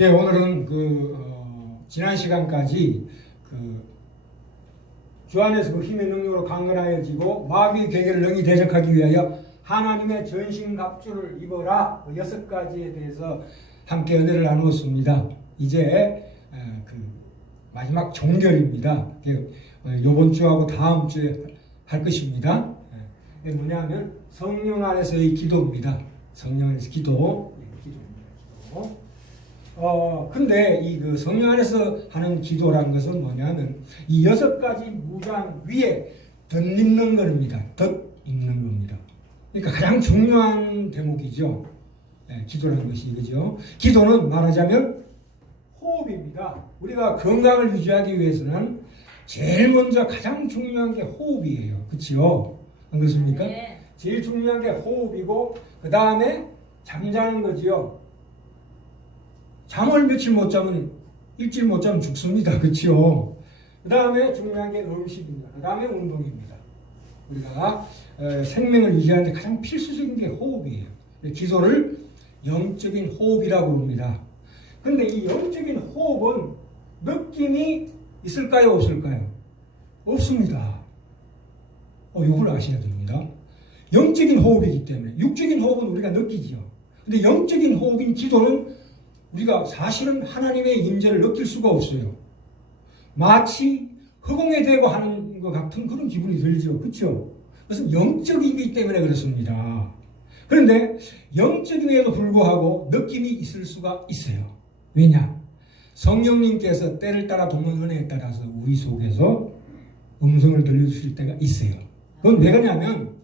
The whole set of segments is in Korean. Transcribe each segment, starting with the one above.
예, 오늘은 지난 시간까지 주 안에서 그 힘의 능력으로 강건하여지고 마귀의 괴계를 능히 대적하기 위하여 하나님의 전신갑주를 입어라, 그 6가지에 대해서 함께 은혜를 나누었습니다. 이제 마지막 종결입니다. 이번 주하고 다음 주에 할 것입니다. 이게 뭐냐면 성령 안에서의 기도입니다. 성령 안에서 기도. 기도입니다. 근데 이 성령 안에서 하는 기도라는 것은 뭐냐면 이 6가지 무장 위에 덧입는 겁니다. 덧입는 겁니다. 그러니까 가장 중요한 대목이죠. 기도라는 것이, 그죠? 기도는 말하자면 호흡입니다. 우리가 건강을 유지하기 위해서는 제일 먼저 가장 중요한 게 호흡이에요. 그렇죠? 안 그렇습니까? 네. 제일 중요한 게 호흡이고, 그 다음에 잠자는 거지요. 잠을 며칠 못 자면, 일주일 못 자면 죽습니다. 그렇죠? 그 다음에 중요한 게 음식입니다. 그 다음에 운동입니다. 우리가 생명을 유지하는 데 가장 필수적인 게 호흡이에요. 기도를 영적인 호흡이라고 부릅니다. 그런데 이 영적인 호흡은 느낌이 있을까요? 없을까요? 없습니다. 이걸 아셔야 됩니다. 영적인 호흡이기 때문에. 육적인 호흡은 우리가 느끼지요. 근데 영적인 호흡인 기도는 우리가 사실은 하나님의 임재를 느낄 수가 없어요. 마치 허공에 대고 하는 것 같은 그런 기분이 들죠. 그렇죠? 그래서 영적이기 때문에 그렇습니다. 그런데 영적임에도 불구하고 느낌이 있을 수가 있어요. 왜냐? 성령님께서 때를 따라 돕는 은혜에 따라서 우리 속에서 음성을 들려주실 때가 있어요. 그건 왜 그러냐면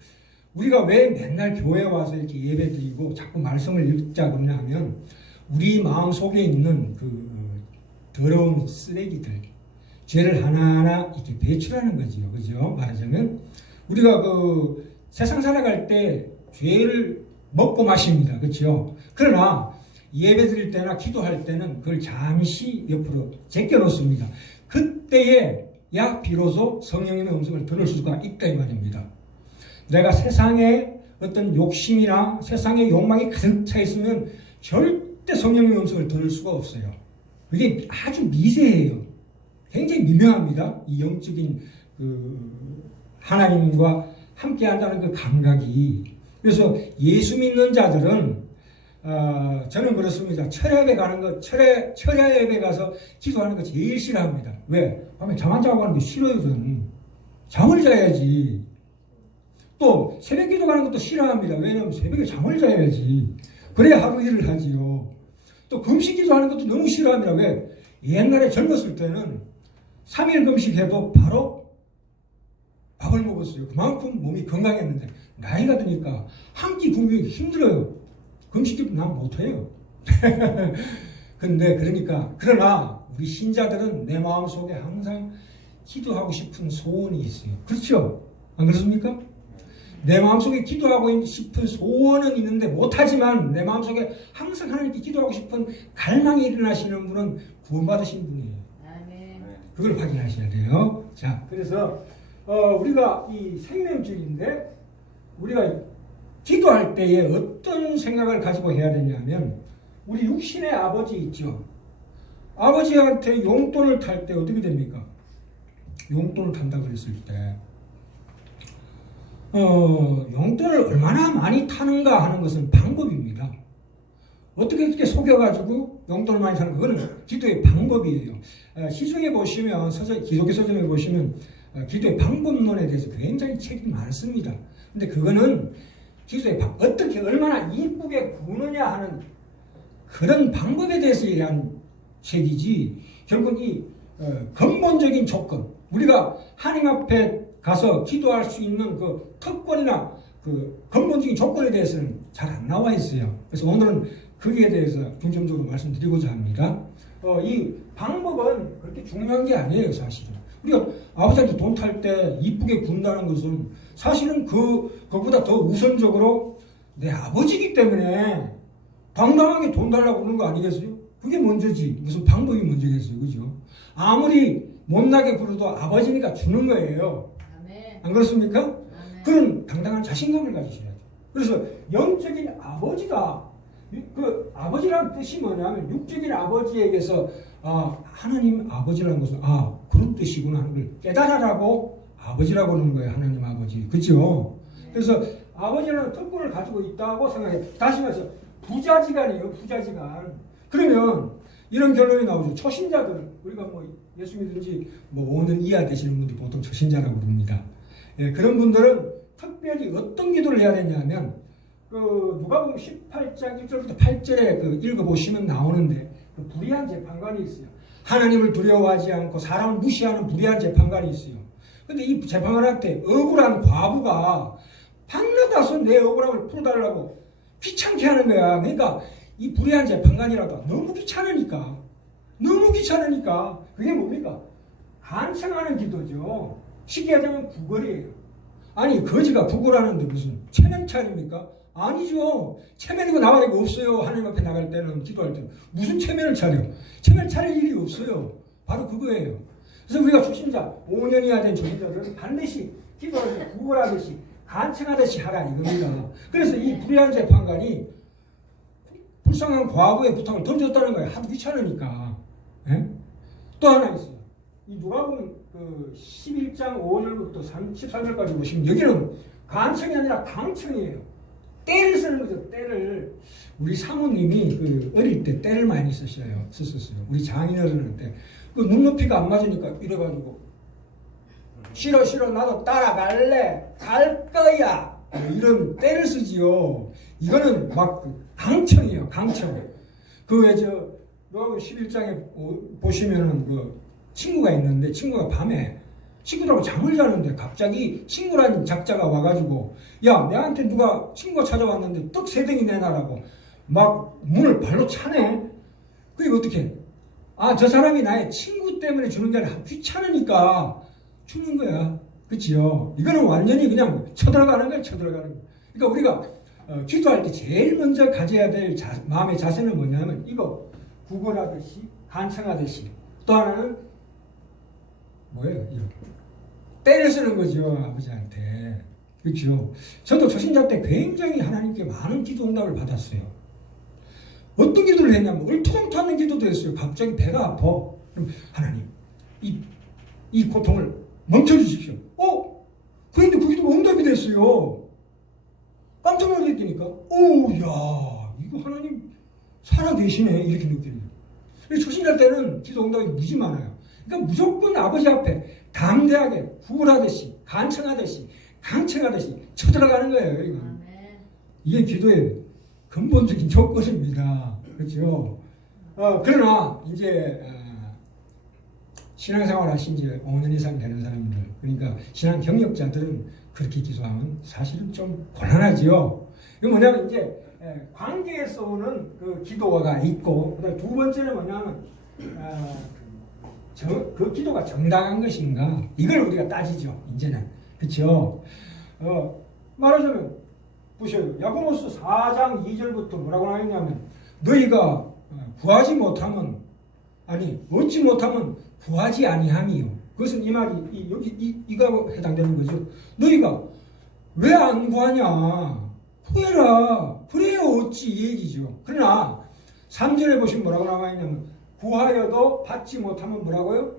우리가 왜 맨날 교회에 와서 이렇게 예배 드리고 자꾸 말씀을 읽자 그러냐 하면 우리 마음 속에 있는 더러운 쓰레기들, 죄를 하나하나 이렇게 배출하는 거지요. 그죠? 말하자면 우리가 세상 살아갈 때 죄를 먹고 마십니다. 그렇죠? 그러나 예배 드릴 때나 기도할 때는 그걸 잠시 옆으로 제껴놓습니다. 그때에 야 비로소 성령님의 음성을 들을 수가 있다 이 말입니다. 내가 세상에 어떤 욕심이나 세상의 욕망이 가득 차 있으면 절대 성령님의 음성을 들을 수가 없어요. 그게 아주 미세해요. 굉장히 미묘합니다. 이 영적인 하나님과 함께 한다는 그 감각이. 그래서 예수 믿는 자들은 저는 그렇습니다. 철야 예배 가는 거, 철야 예배 가서 기도하는 거 제일 싫어합니다. 왜? 밤에 잠 안 자고 가는 거 싫어요, 저는. 잠을 자야지. 또 새벽 기도 가는 것도 싫어합니다. 왜냐하면 새벽에 잠을 자야지. 그래야 하루 일을 하지요. 또 금식 기도하는 것도 너무 싫어합니다. 왜? 옛날에 젊었을 때는 3일 금식해도 바로 밥을 먹었어요. 그만큼 몸이 건강했는데 나이가 드니까 한 끼 굶기 힘들어요. 금식기도 난 못해요. 그러나 우리 신자들은 내 마음속에 항상 기도하고 싶은 소원이 있어요. 그렇죠? 안 그렇습니까? 내 마음속에 기도하고 싶은 소원은 있는데 못하지만 내 마음속에 항상 하나님께 기도하고 싶은 갈망이 일어나시는 분은 구원받으신 분이에요. 아멘. 그걸 확인하셔야 돼요. 자, 그래서 우리가 이 생명줄인데 우리가 기도할 때에 어떤 생각을 가지고 해야 되냐면 우리 육신의 아버지 있죠. 아버지한테 용돈을 탈 때 어떻게 됩니까? 용돈을 탄다 그랬을 때 용돈을 얼마나 많이 타는가 하는 것은 방법입니다. 어떻게 속여가지고 용돈을 많이 타는 그거는 기도의 방법이에요. 시중에 보시면 기독교 서점에 보시면 기도의 방법론에 대해서 굉장히 책이 많습니다. 근데 그거는 기도의 어떻게 얼마나 이쁘게 구느냐 하는 그런 방법에 대해서 얘기한 책이지 결국 이 근본적인 조건 우리가 하나님 앞에 가서 기도할 수 있는 그 특권이나 그 근본적인 조건에 대해서는 잘 안 나와 있어요. 그래서 오늘은 거기에 대해서 중점적으로 말씀드리고자 합니다. 이 방법은 그렇게 중요한 게 아니에요, 사실은. 우리가 아버지한테 돈 탈 때 이쁘게 군다는 것은 사실은 그거보다 더 우선적으로 내 아버지이기 때문에 당당하게 돈 달라고 그러는 거 아니겠어요? 그게 먼저지. 무슨 방법이 먼저겠어요, 그죠? 아무리 못나게 굴어도 아버지니까 주는 거예요. 안 그렇습니까? 그런 당당한 자신감을 가지셔야 돼요. 그래서 영적인 아버지가 그 아버지라는 뜻이 뭐냐면 육적인 아버지에게서 하나님 아버지라는 것은 그런 뜻이구나 하는 걸 깨달아라고 아버지라고 하는 거예요. 하나님 아버지. 그렇죠? 그래서 아버지라는 특권을 가지고 있다고 생각해. 다시 말해서 부자지간이에요. 부자지간. 그러면 이런 결론이 나오죠. 초신자들, 우리가 뭐 예수 믿은지 뭐 5년 이하 되시는 분들 보통 초신자라고 부릅니다. 예, 그런 분들은 특별히 어떤 기도를 해야 되냐면 그 누가복음 18장 1절부터 8절에 그 읽어보시면 나오는데 그 불의한 재판관이 있어요. 하나님을 두려워하지 않고 사람을 무시하는 불의한 재판관이 있어요. 근데 이 재판관한테 억울한 과부가 밤낮아서 내 억울함을 풀어달라고 귀찮게 하는 거야. 그러니까 이 불의한 재판관이라도 너무 귀찮으니까 그게 뭡니까? 간청하는 기도죠. 쉽게 하자면 구걸이에요. 아니 거지가 구걸하는데 무슨 체면 차립니까? 아니죠. 체면이고 나발이고 없어요. 하나님 앞에 나갈 때는 기도할 때는 무슨 체면을 차려? 체면 차릴 일이 없어요. 바로 그거예요. 그래서 우리가 초신자 5년 이하 된 초신자들은 반드시 기도할 때 구걸하듯이 간청하듯이 하라 이겁니다. 그래서 이 불의한 재판관이 불쌍한 과부의 부탁을 던졌다는 거예요. 하도 귀찮으니까. 예? 또 하나 있어요. 이 누가복음 그 11장 5절부터 13절까지 보시면 여기는 간청이 아니라 강청이에요. 때를 쓰는 거죠. 때를. 우리 사모님이 그 어릴 때 때를 많이 썼어요. 우리 장인어른한테 때. 그 눈높이가 안 맞으니까 이래가지고 싫어 나도 따라갈래 갈 거야 이런 때를 쓰지요. 이거는 막 강청이에요. 강청. 그 왜 저 누가복음 11장에 보시면은 그 친구가 있는데 친구가 밤에 친구들하고 잠을 자는데 갑자기 친구라는 작자가 와가지고 야 내한테 누가 친구가 찾아왔는데 떡 3덩이 내놔라고 막 문을 발로 차네. 그게 어떻게 저 사람이 나의 친구 때문에 주는 게 아니라 귀찮으니까 주는 거야. 그치요? 이거는 완전히 그냥 쳐들어가는 거야. 그러니까 우리가 기도할 때 제일 먼저 가져야 될 마음의 자세는 뭐냐면 이거 구걸하듯이 간청하듯이 또 하나는 뭐예요? 이렇게 때를 쓰는 거죠. 아버지한테. 그렇죠? 저도 초신자 때 굉장히 하나님께 많은 기도 응답을 받았어요. 어떤 기도를 했냐면 얼토당토하는 기도도 했어요. 갑자기 배가 아파. 그럼 하나님 이 고통을 멈춰주십시오. 그런데 그 기도가 응답이 됐어요. 깜짝 놀랐다니까. 야 이거 하나님 살아계시네 이렇게 느껴요. 초신자 때는 기도 응답이 무지 많아요. 그러니까 무조건 아버지 앞에 담대하게 구걸하듯이 간청하듯이 강청하듯이 쳐들어가는 거예요. 이건. 이게 기도의 근본적인 조건입니다. 그렇죠? 그러나 이제 신앙생활 하신 지 5년 이상 되는 사람들, 그러니까 신앙 경력자들은 그렇게 기도하면 사실은 좀 곤란하지요. 이게 뭐냐면 이제 관계에서 오는 그 기도가 있고, 그다음에 두 번째는 뭐냐면 그 기도가 정당한 것인가 이걸 우리가 따지죠. 이제는 그렇죠. 말하자면 보세요. 야고보서 4장 2절부터 뭐라고 나왔냐면 너희가 구하지 못하면 얻지 못하면 구하지 아니함이요. 그것은 이 말이 이거 해당되는 거죠. 너희가 왜 안 구하냐? 구해라. 그래야 얻지 이 얘기죠. 그러나 3절에 보시면 뭐라고 나와 있냐면 구하여도 받지 못하면 뭐라고요?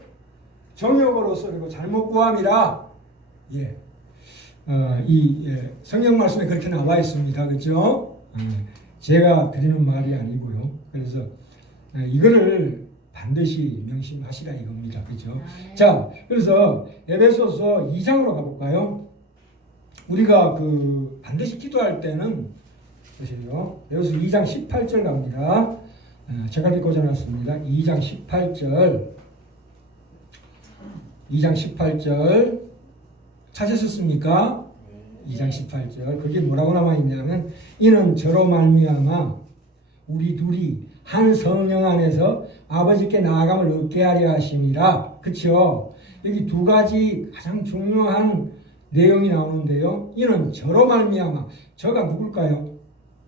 정욕으로서 그리고 잘못 구함이라. 예. 성경 말씀에 그렇게 나와 있습니다. 그렇죠? 제가 드리는 말이 아니고요. 그래서 이거를 반드시 명심하시라 이겁니다. 그렇죠? 자, 그래서 에베소서 2장으로 가볼까요? 우리가 반드시 기도할 때는 보세요. 에베소서 2장 18절 갑니다. 제가 읽고 전했습니다. 2장 18절 찾으셨습니까? 2장 18절. 그게 뭐라고 나와 있냐면 이는 저로 말미암아 우리 둘이 한 성령 안에서 아버지께 나아감을 얻게 하려 하심이라. 그렇죠? 여기 두 가지 가장 중요한 내용이 나오는데요. 이는 저로 말미암아. 저가 누굴까요?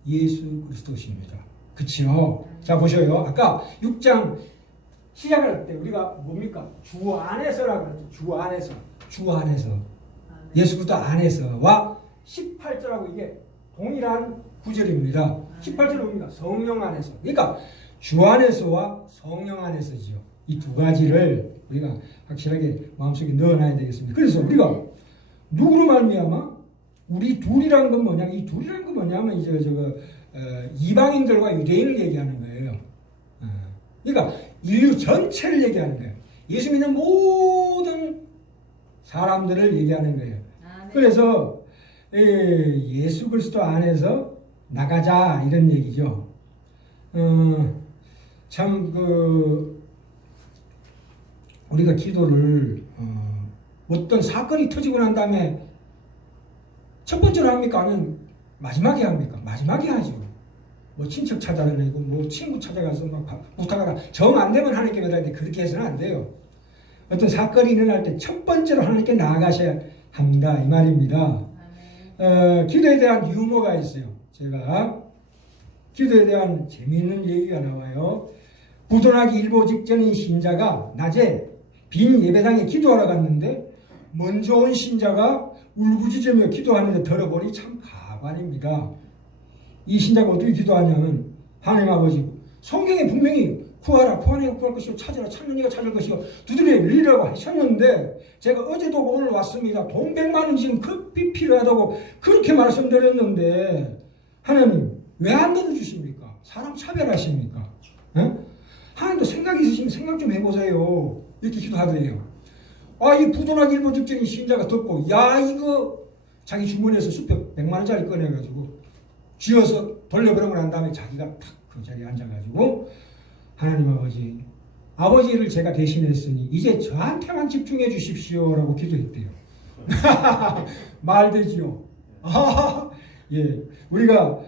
예수 그리스도십니다. 그렇죠? 자 보셔요. 아까 6장 시작할 때 우리가 뭡니까? 주 안에서라고 그랬죠. 주 안에서. 예수 그리스도 안에서와 18절하고 이게 동일한 구절입니다. 18절에 봅니다. 성령 안에서. 그러니까 주 안에서와 성령 안에서지요. 이 두 가지를 우리가 확실하게 마음속에 넣어놔야 되겠습니다. 그래서 우리가 누구로 말미암아 우리 둘이라는 건 뭐냐? 이 둘이라는 건 뭐냐면 이제 이방인들과 유대인을 얘기하는 거예요. 그러니까 인류 전체를 얘기하는 거예요. 예수 믿는 모든 사람들을 얘기하는 거예요. 그래서 예수 그리스도 안에서 나가자 이런 얘기죠. 참 우리가 기도를 어떤 사건이 터지고 난 다음에 첫 번째로 합니까? 아니면 마지막에 합니까? 마지막에 하죠. 뭐 친척 찾아다니고 뭐 친구 찾아가서 막 부탁하라. 정 안 되면 하나님께 받아야 돼. 그렇게 해서는 안 돼요. 어떤 사건이 일어날 때 첫 번째로 하나님께 나아가셔야 합니다. 이 말입니다. 기도에 대한 유머가 있어요. 제가 기도에 대한 재미있는 얘기가 나와요. 부도나기 일보 직전인 신자가 낮에 빈 예배당에 기도하러 갔는데 먼저 온 신자가 울부짖으며 기도하는데 들어보니 참 가관입니다. 이 신자가 어떻게 기도하냐면 하나님 아버지 성경에 분명히 구하라 구하라 구할 것이요 찾으라 찾는 이가 찾을 것이요 두드려 열리라고 하셨는데 제가 어제도 오늘 왔습니다. 돈 100만 원 지금 급히 필요하다고 그렇게 말씀드렸는데 하나님 왜 안 들어주십니까? 사람 차별하십니까? 하나님도 생각이 있으시면 생각 좀 해보세요. 이렇게 기도하더래요. 이 부도나기 일보 직전인 신자가 듣고 야 이거 자기 주머니에서 수표 100만 원짜리 꺼내가지고 쥐어서 돌려버리고 난 다음에 자기가 탁 그 자리에 앉아가지고 하나님 아버지를 제가 대신했으니 이제 저한테만 집중해 주십시오라고 기도했대요. 말되지요. 예, 우리가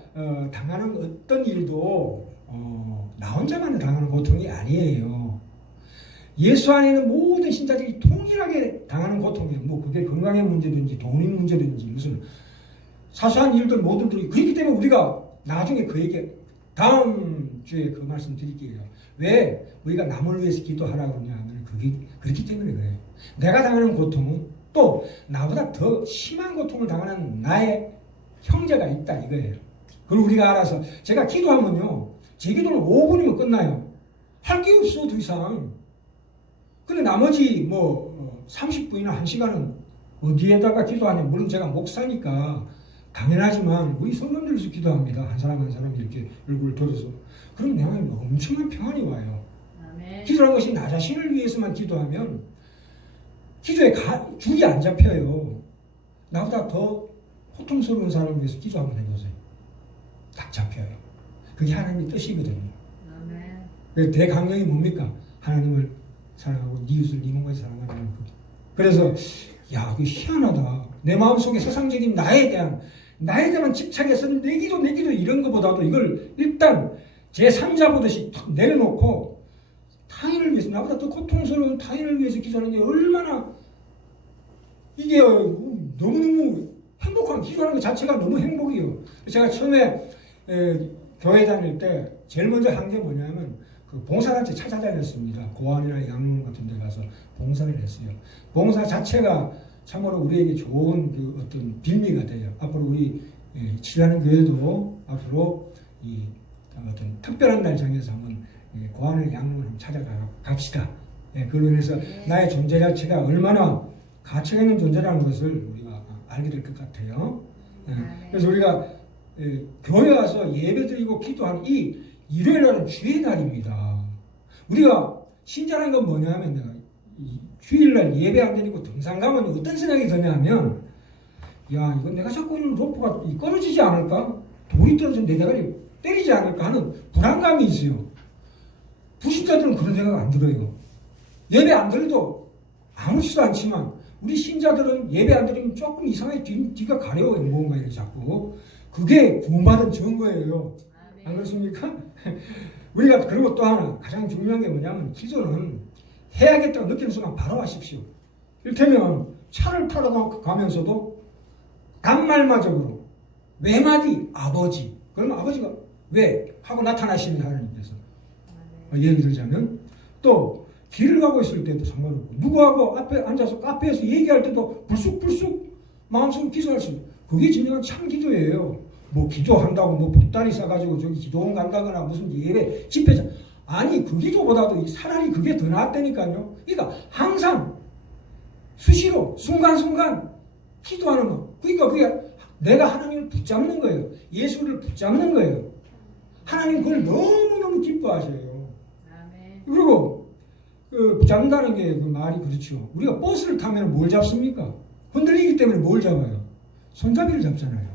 당하는 어떤 일도 나 혼자만 당하는 고통이 아니에요. 예수 안에 있는 모든 신자들이 동일하게 당하는 고통이에요. 뭐 그게 건강의 문제든지 돈의 문제든지 무슨 사소한 일들 모두들이 그렇기 때문에 우리가 나중에 그 얘기 다음 주에 그 말씀 드릴게요. 왜 우리가 남을 위해서 기도하라고 하냐면 그게 그렇기 때문에 그래요. 내가 당하는 고통은 또 나보다 더 심한 고통을 당하는 나의 형제가 있다 이거예요. 그걸 우리가 알아서 제가 기도하면요. 제 기도는 5분이면 끝나요. 할 게 없어 더 이상. 근데 나머지 30분이나 1시간은 어디에다가 기도하냐. 물론 제가 목사니까 당연하지만 우리 성도들에서 기도합니다. 한 사람 한 사람 이렇게 얼굴을 들어서. 그럼 내 마음에 엄청난 평안이 와요. 아멘. 기도라는 것이 나 자신을 위해서만 기도하면 기도에 줄이 안 잡혀요. 나보다 더 고통스러운 사람을 위해서 기도 한번 해보세요. 딱 잡혀요. 그게 하나님의 뜻이거든요. 아멘. 대강령이 뭡니까? 하나님을 사랑하고 이웃을 네 몸같이 사랑하는 것. 그래서 야, 이거 희한하다. 내 마음속에 세상적인 나에 대한 집착해서 내 기도 이런 것보다도 이걸 일단 제3자 보듯이 탁 내려놓고 타인을 위해서 나보다 더 고통스러운 타인을 위해서 기도하는 게 얼마나 이게 너무너무 행복한 기도하는 것 자체가 너무 행복이에요. 제가 처음에 교회 다닐 때 제일 먼저 한 게 뭐냐면 그 봉사단체 찾아다녔습니다. 고아원이나 양문 같은 데 가서 봉사를 했어요. 봉사 자체가 참으로 우리에게 좋은 그 어떤 빌미가 돼요. 앞으로 우리 치료하는 교회도 앞으로 이 어떤 특별한 날 정해서 한번 고아원이나 양문을 한번 찾아갑시다. 그걸로 인해서 나의 존재 자체가 얼마나 가치가 있는 존재라는 것을 우리가 알게 될 것 같아요. 그래서 우리가 교회 와서 예배드리고 기도하는 이 일요일 날은 주의 날입니다. 우리가 신자라는 건 뭐냐면 내가 주일날 예배 안 드리고 등산 가면 어떤 생각이 드냐면 야 이건 내가 잡고 있는 로프가 끊어지지 않을까? 돌이 떨어져서 내 대가리 때리지 않을까 하는 불안감이 있어요. 불신자들은 그런 생각 안 들어요. 예배 안 드려도 아무렇지도 않지만 우리 신자들은 예배 안 드리면 조금 이상하게 뒤가 가려워요. 뭔가 이렇게 자꾸. 그게 구원받은 증거예요. 안 그렇습니까? 우리가 그리고 또 하나 가장 중요한 게 뭐냐면 기도는 해야겠다고 느끼는 순간 바로 하십시오. 이를테면 차를 타러 가면서도 단말마적으로 외마디 아버지 그러면 아버지가 왜? 하고 나타나시는 하나님께서 예를 들자면 또 길을 가고 있을 때도 상관없고 누구하고 앞에 앉아서 카페에서 얘기할 때도 불쑥불쑥 마음속으로 기도할 수 있어요. 그게 진정한 참 기도예요. 뭐 기도한다고 뭐 보따리 싸가지고 저기 기도원 간다거나 무슨 예배 집회자 아니 그 기도보다도 차라리 그게 더 낫다니까요. 그러니까 항상 수시로 순간순간 기도하는 거. 그러니까 그게 내가 하나님을 붙잡는 거예요. 예수를 붙잡는 거예요. 하나님 그걸 너무너무 기뻐하셔요. 그리고 그 붙잡는다는 게 그 말이 그렇죠. 우리가 버스를 타면 뭘 잡습니까? 흔들리기 때문에 뭘 잡아요? 손잡이를 잡잖아요.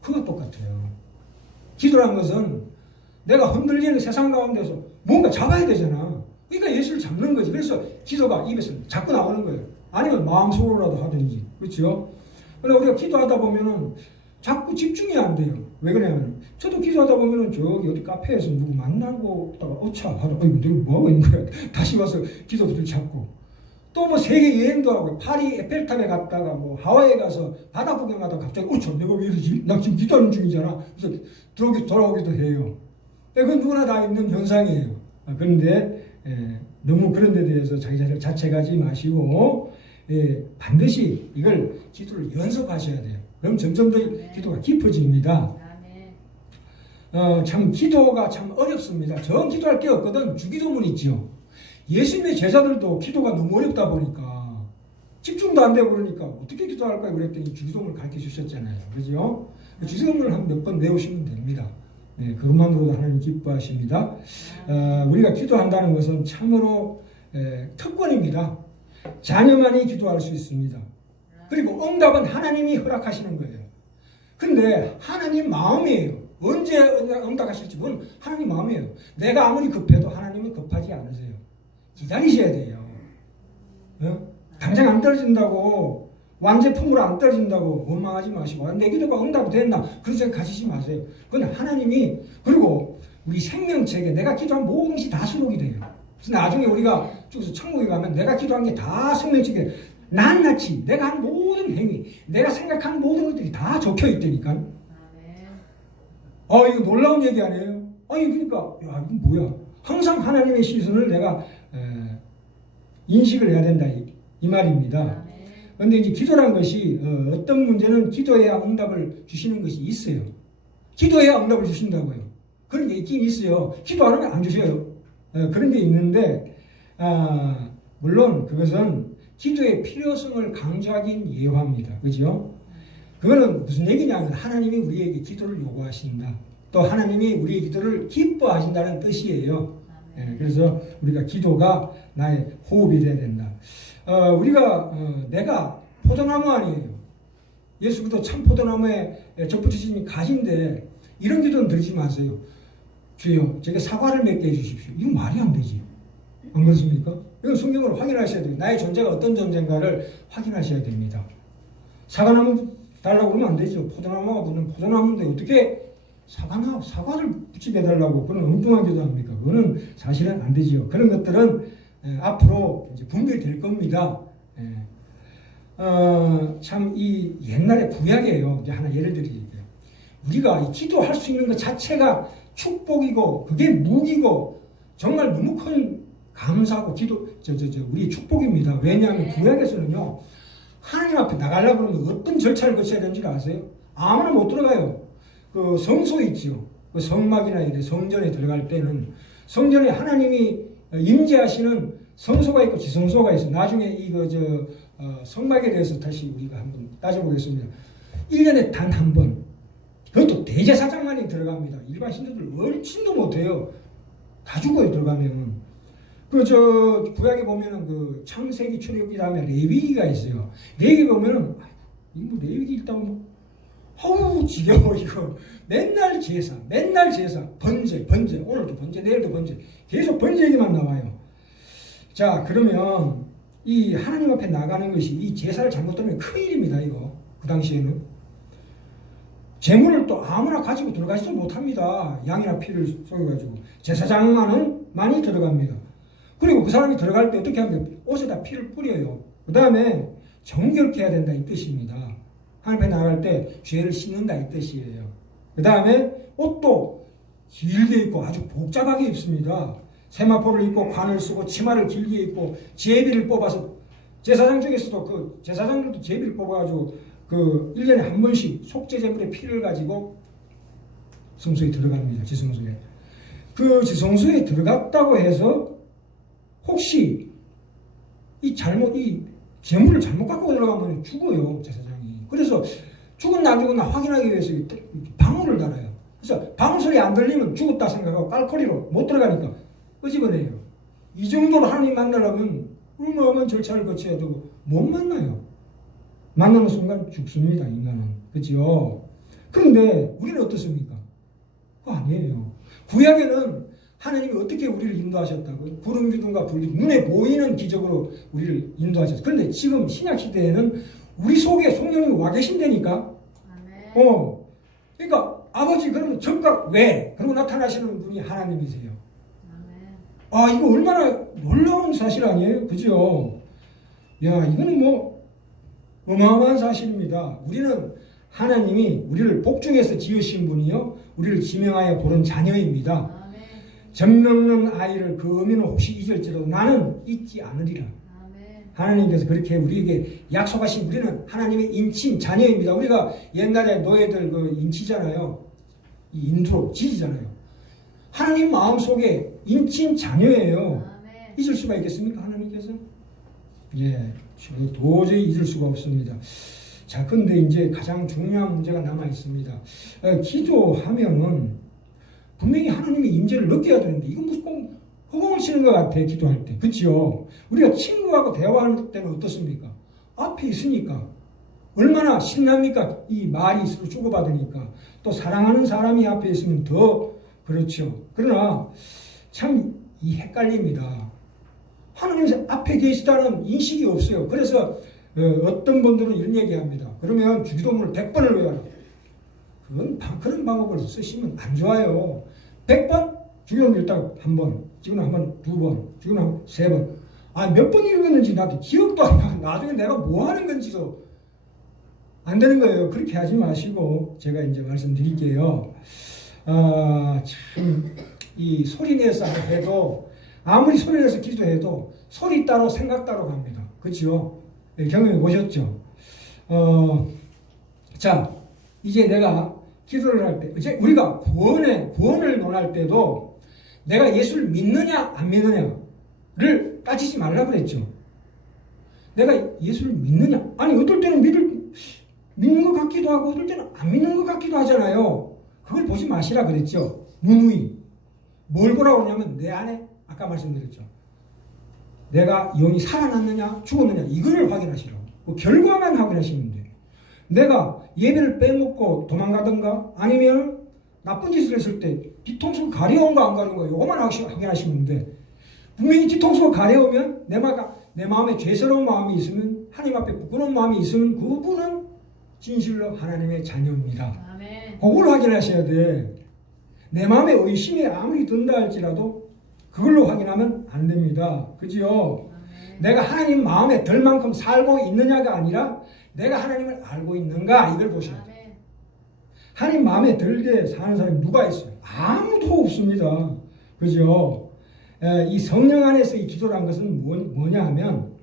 그거 똑같아요. 기도란 것은 내가 흔들리는 세상 가운데서 뭔가 잡아야 되잖아. 그러니까 예수를 잡는 거지. 그래서 기도가 입에서 자꾸 나오는 거예요. 아니면 마음속으로라도 하든지. 그렇죠? 근데 우리가 기도하다 보면은 자꾸 집중이 안 돼요. 왜 그러냐면 저도 기도하다 보면은 저기 어디 카페에서 누구 만나고 있다가 어차 하다 내가 뭐하고 있는 거야. 다시 와서 기도부터 찾고 또 뭐 세계 여행도 하고 파리 에펠탑에 갔다가 뭐 하와이에 가서 바다 구경하다가 갑자기 어차 내가 왜 이러지? 나 지금 기도하는 중이잖아. 그래서 돌아오기도 해요. 그건 누구나 다 있는 현상이에요. 그런데 너무 그런 데 대해서 자기 자신을 자책하지 마시고 반드시 이걸 기도를 연습하셔야 돼요. 그럼 점점 더 기도가 깊어집니다. 참 기도가 참 어렵습니다. 전 기도할 게 없거든. 주기도문 있죠. 예수님의 제자들도 기도가 너무 어렵다 보니까 집중도 안 되고 그러니까 어떻게 기도할까요? 그랬더니 주기도문을 가르쳐 주셨잖아요. 그죠? 주기도문을 한 몇 번 외우시면 됩니다. 네, 그것만으로도 하나님 기뻐하십니다. 우리가 기도한다는 것은 참으로 특권입니다. 자녀만이 기도할 수 있습니다. 그리고 응답은 하나님이 허락하시는 거예요. 근데 하나님 마음이에요. 언제 응답하실지 그건 하나님 마음이에요. 내가 아무리 급해도 하나님은 급하지 않으세요. 기다리셔야 돼요. 당장 안 떨어진다고 완제품으로 안 떨어진다고 원망하지 마시고 내 기도가 응답이 됐나 그런 생각 가지지 마세요. 그건 하나님이 그리고 우리 생명책에 내가 기도한 모든 것이 다 수록이 돼요. 그래서 나중에 우리가 쭉서 천국에 가면 내가 기도한 게 다 생명책에 낱낱이 내가 한 모든 행위 내가 생각한 모든 것들이 다 적혀 있다니까. 이거 놀라운 얘기 아니에요? 그러니까 야 이건 뭐야? 항상 하나님의 시선을 내가 인식을 해야 된다 이 말입니다. 그런데 이제 기도란 것이 어떤 문제는 기도해야 응답을 주시는 것이 있어요. 기도해야 응답을 주신다고요. 그런 게 있긴 있어요. 기도 안 하면 안 주셔요. 그런 게 있는데 물론 그것은 기도의 필요성을 강조하긴 예화입니다. 그죠? 그거는 무슨 얘기냐면 하나님이 우리에게 기도를 요구하신다. 또 하나님이 우리의 기도를 기뻐하신다는 뜻이에요. 그래서 우리가 기도가 나의 호흡이 돼야 된다. 내가 포도나무 아니에요. 예수 그리스도 참 포도나무에 접붙이신 가시인데 이런 기도는 들지 마세요. 주여 제게 사과를 맺게 해주십시오. 이거 말이 안 되지. 안 그렇습니까? 이건 성경으로 확인하셔야 돼요. 나의 존재가 어떤 존재인가를 확인하셔야 됩니다. 사과나무 달라고 그러면 안 되죠. 포도나무가 붙는 포도나무인데 어떻게 사과를 붙이해달라고 그런 엉뚱한 기도 합니까? 그거는 사실은 안 되지요. 그런 것들은 앞으로 이제 분별될 겁니다. 참 이 옛날에 구약이에요. 이제 하나 예를 드릴게요. 우리가 기도할 수 있는 것 자체가 축복이고 그게 무기고 정말 너무 큰 감사하고 기도 우리의 축복입니다. 왜냐하면 구약에서는요 하나님 앞에 나가려고 그러면 어떤 절차를 거쳐야 되는지 아세요? 아무나 못 들어가요. 그 성소 있죠. 그 성막이나 이런 성전에 들어갈 때는 성전에 하나님이 임재하시는 성소가 있고 지성소가 있어요. 나중에 성막에 대해서 다시 우리가 한번 따져보겠습니다. 1년에 단 한 번. 그것도 대제사장만이 들어갑니다. 일반 신도들 얼씬도 못해요. 다 죽어요, 들어가면. 구약에 보면은 그 창세기 출애굽기 다음에 레위기가 있어요. 레위기 보면은, 레위기 있다고 지겨워, 이거. 맨날 제사, 번제, 오늘도 번제, 내일도 번제. 계속 번제 얘기만 나와요. 자, 그러면 이 하나님 앞에 나가는 것이 이 제사를 잘못하면 큰일입니다, 이거. 그 당시에는. 재물을 또 아무나 가지고 들어가지도 못합니다. 양이나 피를 쏘여가지고. 제사장만이 들어갑니다. 그리고 그 사람이 들어갈 때 어떻게 하면 옷에다 피를 뿌려요. 그 다음에 정결케 해야 된다 이 뜻입니다. 하나님 앞에 나갈 때 죄를 씻는다 이 뜻이에요. 그 다음에 옷도 길게 입고 아주 복잡하게 입습니다. 세마포를 입고 관을 쓰고 치마를 길게 입고 제비를 뽑아서 제사장 중에서도 제사장들도 제비를 뽑아가지고 1년에 한 번씩 속죄제물의 피를 가지고 성소에 들어갑니다. 지성소에. 그 지성소에 들어갔다고 해서 혹시 이 재물을 잘못 갖고 들어가면 죽어요, 제사장이. 그래서 죽었나 안 죽었나 확인하기 위해서 방울을 달아요. 그래서 방울 소리 안 들리면 죽었다 생각하고 깔거리로 못 들어가니까 끄집어내요. 이 정도로 하나님 만나려면 어마어마한 절차를 거쳐야 되고 못 만나요. 만나는 순간 죽습니다, 인간은. 그죠? 그런데 우리는 어떻습니까? 그거 아니에요. 구약에는 하나님이 어떻게 우리를 인도하셨다고요? 구름 기둥과 불기둥, 눈에 보이는 기적으로 우리를 인도하셨어요. 그런데 지금 신약 시대에는 우리 속에 성령님이 와 계신다니까. 그러니까 아버지 그러면 적각 왜? 그러고 나타나시는 분이 하나님이세요. 아, 이거 얼마나 놀라운 사실 아니에요? 그죠? 야, 이거는 뭐 어마어마한 사실입니다. 우리는 하나님이 우리를 복중에서 지으신 분이요, 우리를 지명하여 보는 자녀입니다. 젖먹는 아이를 그 어미는 혹시 잊을지라도 나는 잊지 않으리라. 하나님께서 그렇게 우리에게 약속하신, 우리는 하나님의 인친 자녀입니다. 우리가 옛날에 노예들 그 인치잖아요. 이 인두로 지지잖아요. 하나님 마음속에 인친 자녀예요. 잊을 수가 있겠습니까? 하나님께서? 예, 도저히 잊을 수가 없습니다. 자, 근데 이제 가장 중요한 문제가 남아 있습니다. 기도하면은 분명히 하나님의 임재를 느껴야 되는데 이건 무슨 허공을 치는 것 같아, 기도할 때. 그치요? 우리가 친구하고 대화할 때는 어떻습니까? 앞에 있으니까 얼마나 신납니까? 이 말이 서로 주고받으니까. 또 사랑하는 사람이 앞에 있으면 더 그렇죠. 그러나 참 이 헷갈립니다. 하나님 앞에 계시다는 인식이 없어요. 그래서 어떤 분들은 이런 얘기합니다. 그러면 주기도문을 100번을 외워라. 그런 방법을 쓰시면 안 좋아요. 100번? 주기도문 일단 한 번, 지금 한 번, 두 번, 지금 한 번, 세 번. 아, 몇 번 읽었는지 나도 기억도 안 나. 나중에 내가 뭐 하는 건지도 안 되는 거예요. 그렇게 하지 마시고 제가 이제 말씀드릴게요. 참, 이 소리 내서 해도, 아무리 소리 내서 기도해도 소리 따로 생각 따로 갑니다. 그렇죠? 경험해 보셨죠? 자, 이제 내가 기도를 할 때, 이제 우리가 구원을 논할 때도 내가 예수를 믿느냐 안 믿느냐를 따지지 말라고 그랬죠. 내가 예수를 믿느냐? 아니, 어떨 때는 믿는 것 같기도 하고 어떨 때는 안 믿는 것 같기도 하잖아요. 그걸 보지 마시라 그랬죠. 누누이. 뭘 보라고 하냐면 내 안에, 아까 말씀드렸죠. 내가 영이 살아났느냐 죽었느냐 이거를 확인하시라고. 그 결과만 확인하시면 돼요. 내가 예배를 빼먹고 도망가든가 아니면 나쁜 짓을 했을 때 뒤통수 가려운가 안 가려운가 이것만 확인하시면 돼. 분명히 뒤통수가 가려우면 내 마음에 죄스러운 마음이 있으면, 하나님 앞에 부끄러운 마음이 있으면 그분은 진실로 하나님의 자녀입니다. 아멘. 그걸 확인하셔야 돼. 내 마음에 의심이 아무리 든다 할지라도 그걸로 확인하면 안 됩니다. 그죠? 내가 하나님 마음에 들 만큼 살고 있느냐가 아니라 내가 하나님을 알고 있는가 이걸 보셔야 돼요. 하나님 마음에 들게 사는 사람이 누가 있어요? 아무도 없습니다. 그죠? 이 성령 안에서 이 기도란 것은 뭐냐 하면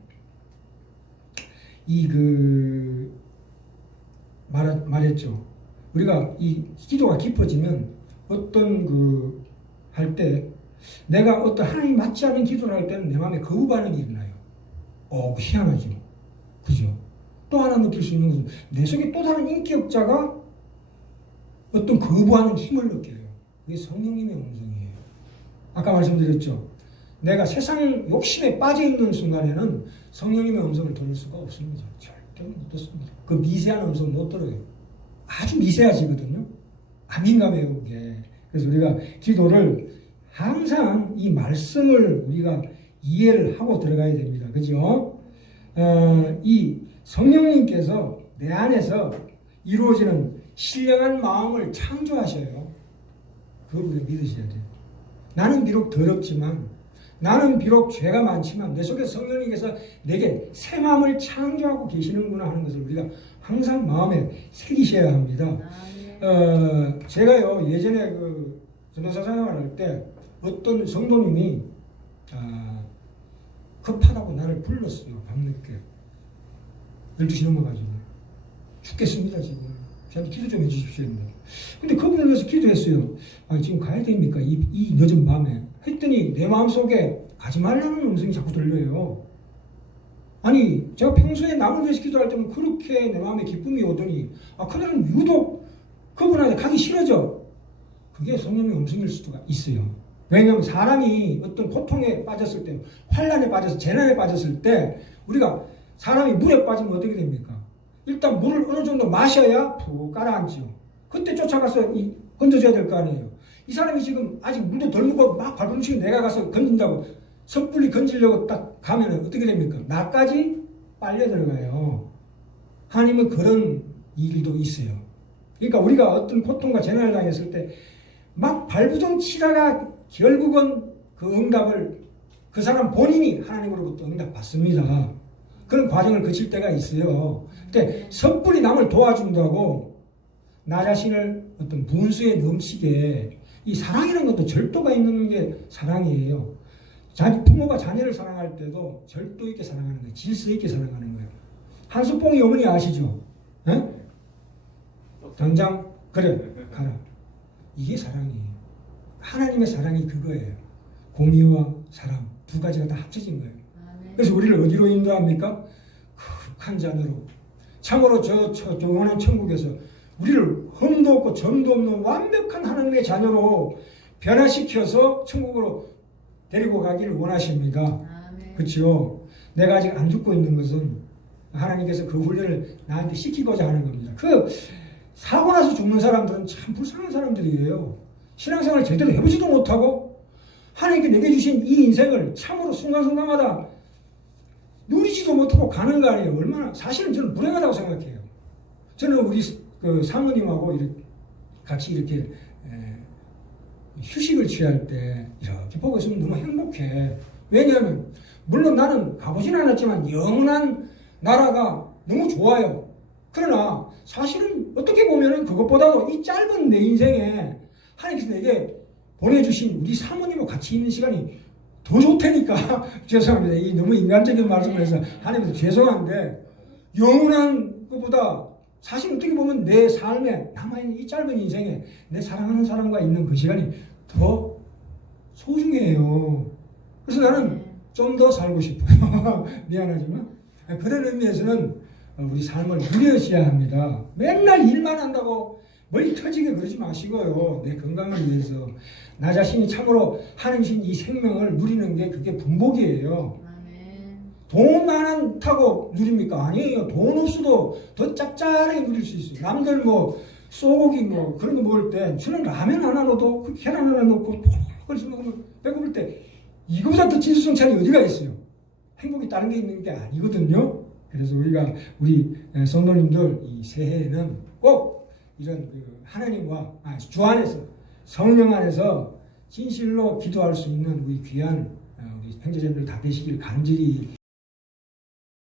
말했죠. 우리가 이 기도가 깊어지면 어떤 할 때 내가 어떤 하나님 맞지 않은 기도를 할 때는 내 마음에 거부 반응이 일어나요. 희한하죠. 그죠? 또 하나 느낄 수 있는 것은 내 속에 또 다른 인격자가 어떤 거부하는 힘을 느껴요. 그게 성령님의 음성이에요. 아까 말씀드렸죠. 내가 세상 욕심에 빠져있는 순간에는 성령님의 음성을 들을 수가 없습니다. 절대로 못 듣습니다. 그 미세한 음성 못 들어요. 아주 미세하지거든요. 안 민감해요, 그게. 그래서 우리가 기도를 항상 이 말씀을 우리가 이해를 하고 들어가야 됩니다. 그죠? 이 성령님께서 내 안에서 이루어지는 신령한 마음을 창조하셔요. 그걸 우리가 믿으셔야 돼요. 나는 비록 더럽지만, 나는 비록 죄가 많지만 내 속에 성령님께서 내게 새 마음을 창조하고 계시는구나 하는 것을 우리가 항상 마음에 새기셔야 합니다. 제가요 예전에 그 전도사 생활할 때 어떤 성도님이 급하다고 나를 불렀어요. 밤늦게 12시 넘어가지고 죽겠습니다 지금. 저한테 기도 좀 해주십시오. 근데 그분을 위해서 기도했어요. 아, 지금 가야 됩니까? 이 늦은 밤에. 했더니 내 마음속에 가지 말라는 음성이 자꾸 들려요. 아니, 제가 평소에 남을 위해서 기도할 때는 그렇게 내 마음에 기쁨이 오더니, 아, 그날은 유독 그분한테 가기 싫어져. 그게 성령의 음성일 수도 있어요. 왜냐하면 사람이 어떤 고통에 빠졌을 때, 환난에 빠져서, 재난에 빠졌을 때, 우리가 사람이 물에 빠지면 어떻게 됩니까? 일단 물을 어느 정도 마셔야 푹 가라앉지요. 그때 쫓아가서 건져줘야 될 거 아니에요. 이 사람이 지금 아직 물도 덜 먹고 막 발버둥치고 내가 가서 건진다고 섣불리 건지려고 딱 가면 어떻게 됩니까? 나까지 빨려 들어가요. 하나님은 그런 일도 있어요. 그러니까 우리가 어떤 고통과 재난을 당했을 때 막 발부둥 치다가 결국은 그 응답을 그 사람 본인이 하나님으로부터 응답 받습니다. 그런 과정을 거칠 때가 있어요. 근데 섣불리 남을 도와준다고 나 자신을 어떤 분수에 넘치게, 이 사랑이라는 것도 절도가 있는 게 사랑이에요. 부모가 자녀를 사랑할 때도 절도 있게 사랑하는 거예요. 질서 있게 사랑하는 거예요. 한수뽕이 어머니 아시죠? 에? 당장 그래 가라. 이게 사랑이에요. 하나님의 사랑이 그거예요. 공의와 사랑 두 가지가 다 합쳐진 거예요. 그래서 우리를 어디로 인도합니까? 거룩한 자녀로. 참으로 저 영원한 천국에서 우리를 흠도 없고 점도 없는 완벽한 하나님의 자녀로 변화시켜서 천국으로 데리고 가기를 원하십니다. 그렇죠? 내가 아직 안 죽고 있는 것은 하나님께서 그 훈련을 나한테 시키고자 하는 겁니다. 그 사고 나서 죽는 사람들은 참 불쌍한 사람들이에요. 신앙생활을 제대로 해보지도 못하고 하나님께 내게 주신 이 인생을 참으로 순간순간마다 누리지도 못하고 가는 거 아니에요. 얼마나, 사실은 저는 불행하다고 생각해요. 저는 우리 그 사모님하고 같이 이렇게 휴식을 취할 때 이렇게 보고 있으면 너무 행복해. 왜냐하면 물론 나는 가보진 않았지만 영원한 나라가 너무 좋아요. 그러나 사실은 어떻게 보면은 그것보다도 이 짧은 내 인생에 하나님께서 내게 보내주신 우리 사모님과 같이 있는 시간이 더 좋다니까. 죄송합니다. 이 너무 인간적인 말씀을 해서 하나님께서 죄송한데, 영원한 것보다 사실 어떻게 보면 내 삶에 남아있는 이 짧은 인생에 내 사랑하는 사람과 있는 그 시간이 더 소중해요. 그래서 나는 좀 더 살고 싶어요. 미안하지만 그런 의미에서는 우리 삶을 누려셔야 합니다. 맨날 일만 한다고 머리 터지게 그러지 마시고요. 내 건강을 위해서 나 자신이 참으로 하나님 주신 이 생명을 누리는 게 그게 분복이에요. 돈 많다고 누립니까? 아니에요. 돈 없어도 더 짭짤하게 누릴 수 있어요. 남들 뭐 소고기 뭐 그런 거 먹을 때 저는 라면 하나 넣어도 그 계란 하나 넣고 폴폴 먹으면 배고플 때 이거보다 더 진수성찬이 어디가 있어요? 행복이 다른 게 있는 게 아니거든요. 그래서 우리 성도님들 이 새해에는 꼭 이런 하나님과 주 안에서 성령 안에서 진실로 기도할 수 있는 우리 귀한 우리 형제자매들 다 되시길 간절히